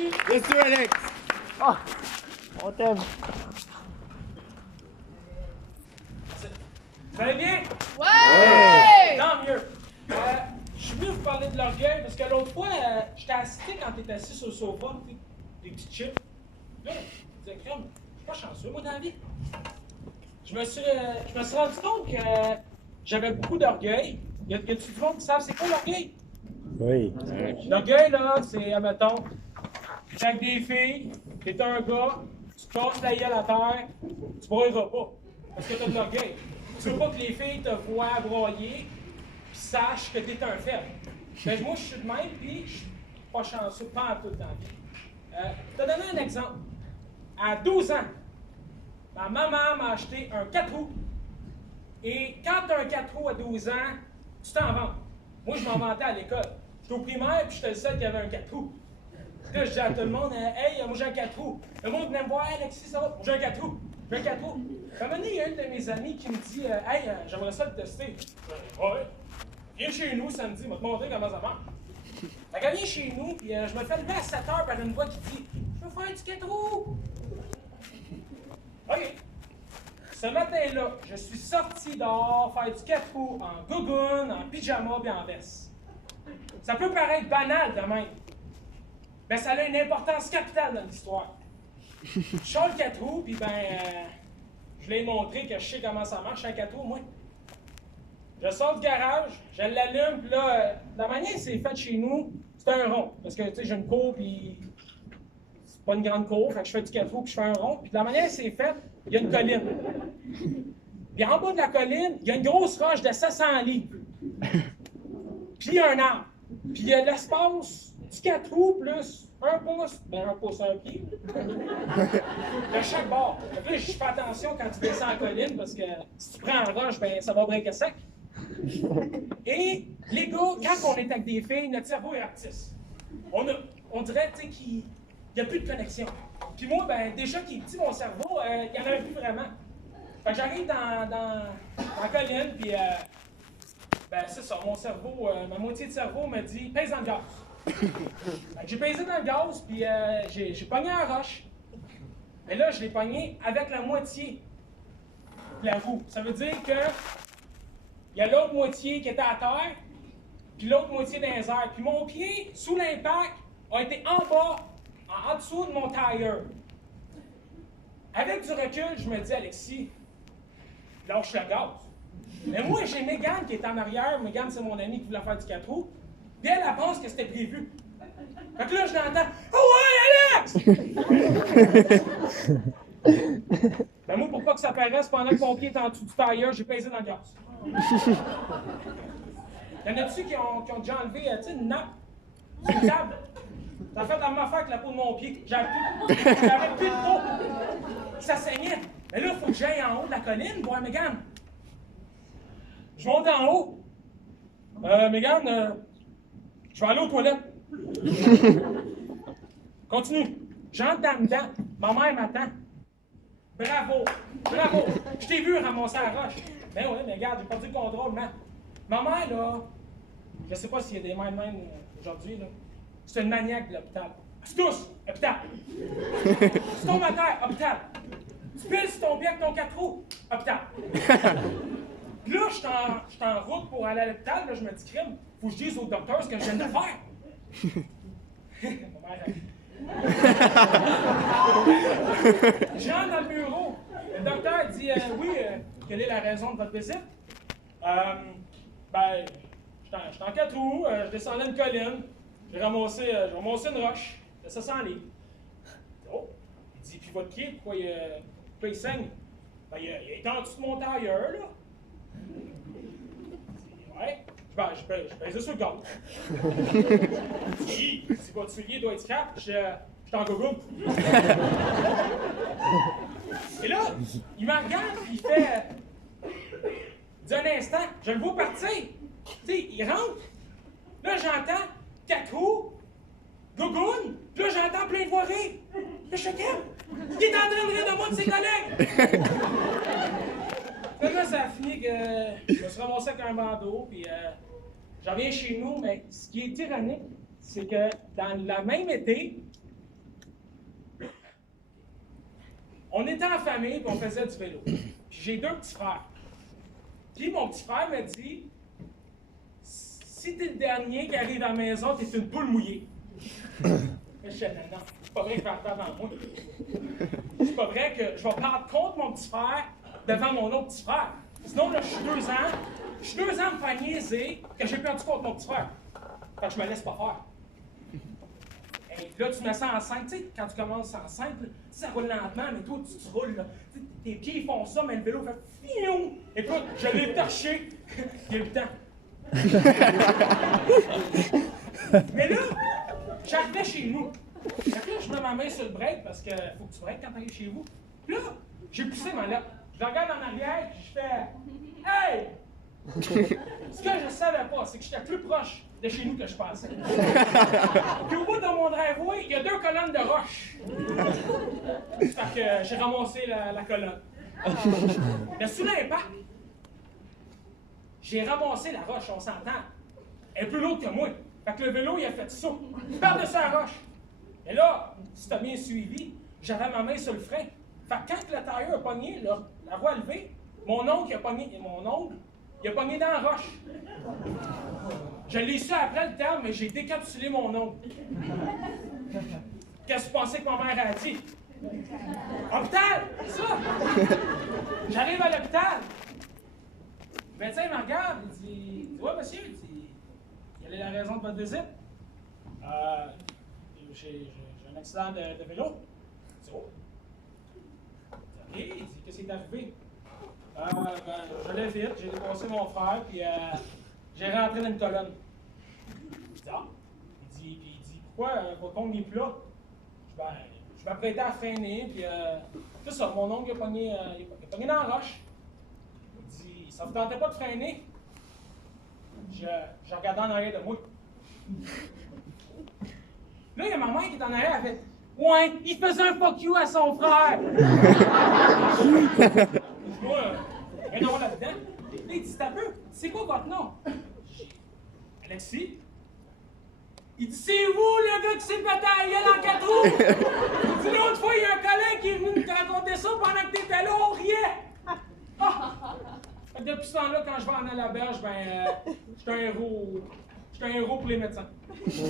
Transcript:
Yes, Alex! Oh, on t'aime. Ça va bien? Ouais! Tant mieux. Je suis venu vous parler de l'orgueil parce que l'autre fois, j'étais assisté quand t'étais assis sur le sofa, des petites chips. Là, je disais, crème, je suis pas chanceux, moi, dans la vie. Je me suis rendu compte que j'avais beaucoup d'orgueil. Y a-tu du monde qui savent c'est quoi l'orgueil? Oui. L'orgueil, là, c'est, admettons, t'es avec des filles, t'es un gars, tu te casses la gueule à terre, tu broyeras pas. Parce que t'as de l'orgueil. Tu veux pas que les filles te voient broyer, puis sachent que t'es un faible. Ben, moi, je suis de même, puis je suis pas chanceux, pas en tout dans la vie. Je te donner un exemple. À 12 ans, ma maman m'a acheté un 4 roues. Et quand tu as un 4 roues à 12 ans, tu t'en vends. Moi, je m'en vantais à l'école. J'étais au primaire, puis j'étais le seul qui avait un 4 roues. Puis là, je disais à tout le monde, hey, moi j'ai un 4 roues. Le monde venait me voir, hey, Alexis, ça va? Moi, j'ai un 4 roues. J'ai un 4 roues. À un moment donné, il y a un de mes amis qui me dit, hey, j'aimerais ça le tester. Ouais. Viens chez nous samedi, je vais te montrer comment ça marche. Fait qu'elle vient chez nous, puis je me fais lever à 7 h par une voix qui dit, je veux faire du 4 roues. OK. Ce matin-là, je suis sorti dehors faire du 4 roues en gougoune, en pyjama et en veste. Ça peut paraître banal de même, mais ça a une importance capitale dans l'histoire. Je sors le 4 roues, puis je l'ai montré que je sais comment ça marche, un 4 roues, moi. Je sors du garage, je l'allume, puis là, la manière que c'est fait chez nous, c'est un rond. Parce que, tu sais, j'ai une cour, puis c'est pas une grande cour, fait que je fais du 4 roues, puis je fais un rond. Puis de la manière que c'est fait, il y a une colline. Puis en bas de la colline, il y a une grosse roche de 700 livres. Puis il y a un arbre. Puis il y a l'espace du 4 roues plus un pouce, un pouce, un pied, de chaque bord. Fait que là, je fais attention quand tu descends la colline, parce que si tu prends en roche, ça va breaker sec. Et les gars, quand on est avec des filles, notre cerveau est artiste. On dirait, tu sais, qu'il n'y a plus de connexion. Puis moi, déjà qu'il est petit, mon cerveau, il n'y en avait plus vraiment. Fait que j'arrive dans la colline, puis c'est ça, mon cerveau, ma moitié de cerveau me dit « pèse dans le gaz ». Fait que j'ai pesé dans le gaz, puis j'ai pogné la roche. Mais là, je l'ai pogné avec la moitié de la roue. Ça veut dire que il y a l'autre moitié qui était à terre, puis l'autre moitié dans les airs. Puis mon pied, sous l'impact, a été en bas, en dessous de mon tire. Avec du recul, je me dis, Alexis, lâche le gaz. Mais moi, j'ai Mégane qui est en arrière. Mégane, c'est mon amie qui voulait faire du 4 roues. Puis elle pense que c'était prévu. Fait que là, je l'entends. Oh ouais, Alex! Moi, pour pas que ça paraisse, pendant que mon pied est en dessous du tire, j'ai pesé dans le gaz. Y'en a-tu qui ont déjà enlevé une nappe sur une table? Ça fait la même affaire que la peau de mon pied. J'avais plus de peau. Ça saignait. Mais là, il faut que j'aille en haut de la colline voir Mégane. Je monte en haut. Mégane, je vais aller aux toilettes. Continue. J'entre dedans. Ma mère m'attend. Bravo. Bravo. Je t'ai vu ramasser la roche. Ben oui, mais regarde, j'ai perdu le contrôle, man. Ma mère, là, je sais pas s'il y a des mères de même aujourd'hui, là. C'est une maniaque de l'hôpital. Tu tousses, hôpital. Tu tombes à terre, hôpital. Tu piles sur ton pied avec ton 4 roues, hôpital. Puis là, je suis en route pour aller à l'hôpital, là, je me dis, crime, faut que je dise au docteur ce que je viens de faire. Ma mère, je rentre dans le bureau. Le docteur dit, oui, quelle est la raison de votre visite? Je suis en 4 roues, je descendais une colline, j'ai ramassé une roche de 700 livres. Oh! Il dit, puis votre pied, pourquoi il saigne? Il est en dessous de mon tailleur, là. Ouais. Je pèse sur le gaz. Si votre soulier doit être scrap, je suis en gogo. Et là, il me regarde, puis il fait. D'un instant, je le vois partir. Tu sais, il rentre. Là, j'entends 4 roues, gogoune. Puis là, j'entends plein de voix rire. Là, je suis il est en train de rire de moi de ses collègues. Là, ça a fini que je me suis ramassé avec un bandeau, puis je reviens chez nous, mais ce qui est ironique, c'est que dans la même été, On était en famille, puis on faisait du vélo. Puis j'ai 2 petits frères. Puis mon petit frère me dit, si t'es le dernier qui arrive à la maison, t'es une poule mouillée. Mais je dis, non, c'est pas vrai que je vais en avant moi. C'est pas vrai que je vais perdre contre mon petit frère devant mon autre petit frère. Sinon, là, je suis 2 ans à me faire niaiser que j'ai perdu contre mon petit frère. Fait que je me laisse pas faire. Et là, tu mets ça en 5, tu sais, quand tu commences en 5, ça roule lentement, mais toi, tu roules, là. Tes pieds font ça, mais le vélo fait fiou! Écoute, je l'ai torché il y a 8 ans. Mais là, j'arrivais chez nous. Fait que là, je mets ma main sur le break parce que faut que tu breaks quand t'arrives chez vous. Puis là, j'ai poussé ma lettre. Je regarde en arrière, je fais Hey! Ce que je savais pas, c'est que j'étais plus proche de chez nous que je pensais. Puis au bout de mon driveway, il y a 2 colonnes de roches. Fait que j'ai ramassé la colonne. Mais sous l'impact, j'ai ramassé la roche, on s'entend. Elle est plus lourde que moi. Fait que le vélo, il a fait ça. Par-dessus la roche. Et là, si tu as bien suivi, j'avais ma main sur le frein. Fait que quand le tailleur a pogné, là, la roue a levé, mon oncle, il a pogné dans la roche. Je l'ai su après le terme, mais j'ai décapsulé mon oncle. Qu'est-ce que tu pensais que ma mère a dit? Hôpital! Ça! J'arrive à l'hôpital. Le médecin me regarde, il dit ouais, monsieur, il dit quelle est la raison de votre visite? J'ai un accident de vélo. Je dis, oh. OK, il dit qu'est-ce qui est arrivé? J'allais vite, j'ai dépassé mon frère, puis j'ai rentré dans une colonne. Je dis ah. Il dit pourquoi votre ongle n'est plus là? Je m'apprêtais à freiner, puis c'est ça, mon ongle il a pogné dans la roche. Il dit ça vous tentait pas de freiner? Je regardais en arrière de moi. Là, il y a ma mère qui est en arrière, elle fait ouais, il faisait un fuck you à son frère! Moi, rien à voir là-dedans. Là, il dit t'as peu, c'est quoi votre nom? Alexis? Il dit c'est vous le gars qui s'est pété à la gueule en 4 roues! Il dit l'autre fois, il y a un collègue qui est venu me raconter ça pendant que t'étais là, on riait! Ah! Depuis ce temps-là, quand je vais en Alberge, ben, je suis un héros pour les médecins. Merci.